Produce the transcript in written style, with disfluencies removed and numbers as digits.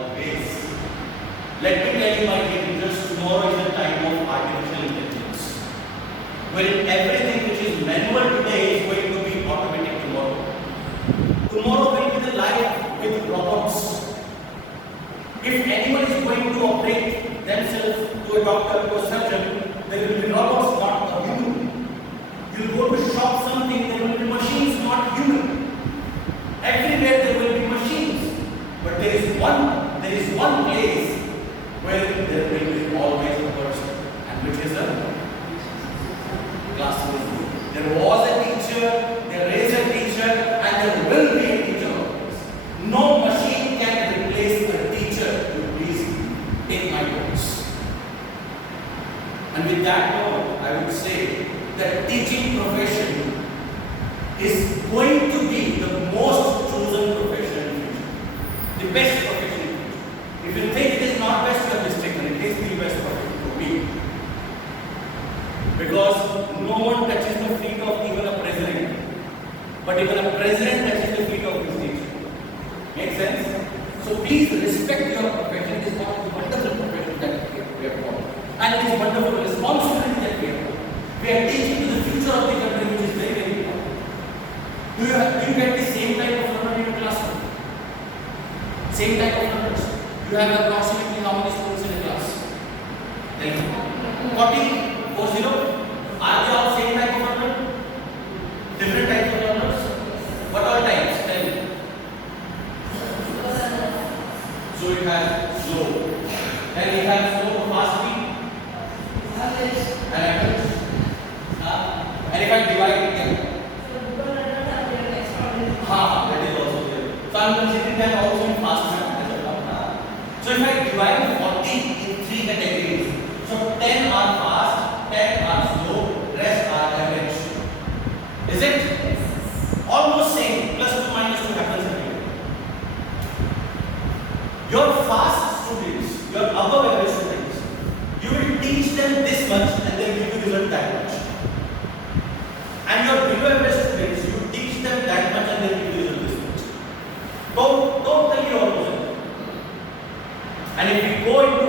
always. Let me tell you, my dear teachers, tomorrow is the time of artificial intelligence, wherein everything which is manual today is going to be automatic tomorrow. Tomorrow will be the life with robots. If anyone is going to operate themselves to a doctor, to a surgeon, there will be robots, not a human. You go to shop something, there will be machines, not human. Everywhere there will be machines, but there is one place where there will be always a person, and which is a classroom. There was a teacher, there is a teacher, and there will be a teacher. No machine can replace a teacher. You please take my words. And with that note, I would say that teaching profession is going to be the most chosen profession in future, the best profession in future. If you think it is not best, you are mistaken. It is the best profession for me, because no one touches the feet of even a president, but even a president touches the feet of his teacher. Make sense? So please respect your profession. It is one of the wonderful profession that we have got, and it is wonderful responsibility that we have got. We are teaching to the future of the country, which is very, very important. Do you get the same type of learner in your classroom? Same type of learners? You have approximately how many students in a class? Tell me. 40? 40? Are they all same type of learner? Different types of learners? What all types? Tell me. So it has slow. Then it has slow, fast speed. Average. And average. And if I divide it, then that is also there. So I am considering that also in fast manner. So if I divide 40 in 3 categories, so 10 are fast, 10 are slow, rest are average. Is it? Yes. Almost same, plus 2 minus 2 happens everywhere. Your fast students, your above average students, you will teach them this much and they will give you result that much. And your below average students, you teach them that much and they will give you result this much. Totally opposite. And if we go into